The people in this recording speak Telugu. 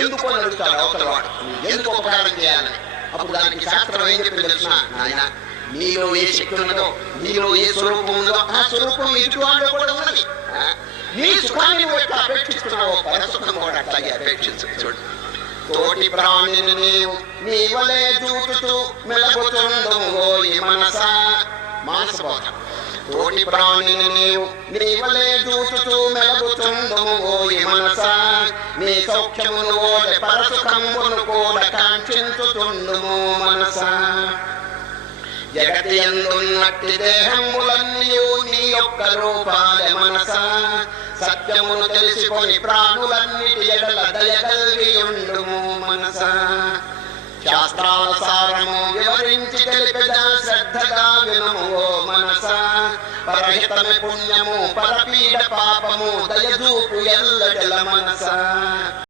ఎందుకు అని అడుగుతాడు అవతల వాడు, ఎందుకు ఉపకారం చేయాలని. అప్పుడు దానికి శాస్త్రం ఏం చెప్పింది తెలిసిన, నాయన నీలో ఏ శక్తి ఉన్నదో, నీలో ఏ స్వరూపం ఉన్నదో ఆ స్వరూపం ఎదుటి వాళ్ళు కూడా ఉన్నది. నీ సుఖాన్ని నువ్వు ఎట్లా అపేక్షిస్తున్నావో పరసుఖం కూడా అట్లాగే అపేక్షించు. చూడు, తోటి ప్రాణిని నీవు నీవలే చూచుతూ మెలగుతుండోయి మనసా. మానసబోధ. తోటి ప్రాణిని నీవు నీవలే చూచుతూ మెలగుతుండోయి మనసా. నీ సౌఖ్యమును ఓడ పరసుఖమును కూడా కాంక్షించుతుండుము మనసా. జగతి యందున్నట్టి దేహములన్నీయు నీ యొక్క రూపాలే మనసా. సత్యమును తెలిసికొని ప్రాణులన్నిటి ఎడల దయగలిగి ఉండుము మనసా. శాస్త్రాల సారము వివరించి తెలిపెదా శ్రద్ధగా వినుము ఓ మనసా. పరహితమి పుణ్యము పరపీడ పాపము దయచూపు ఎల్లగల మనసా.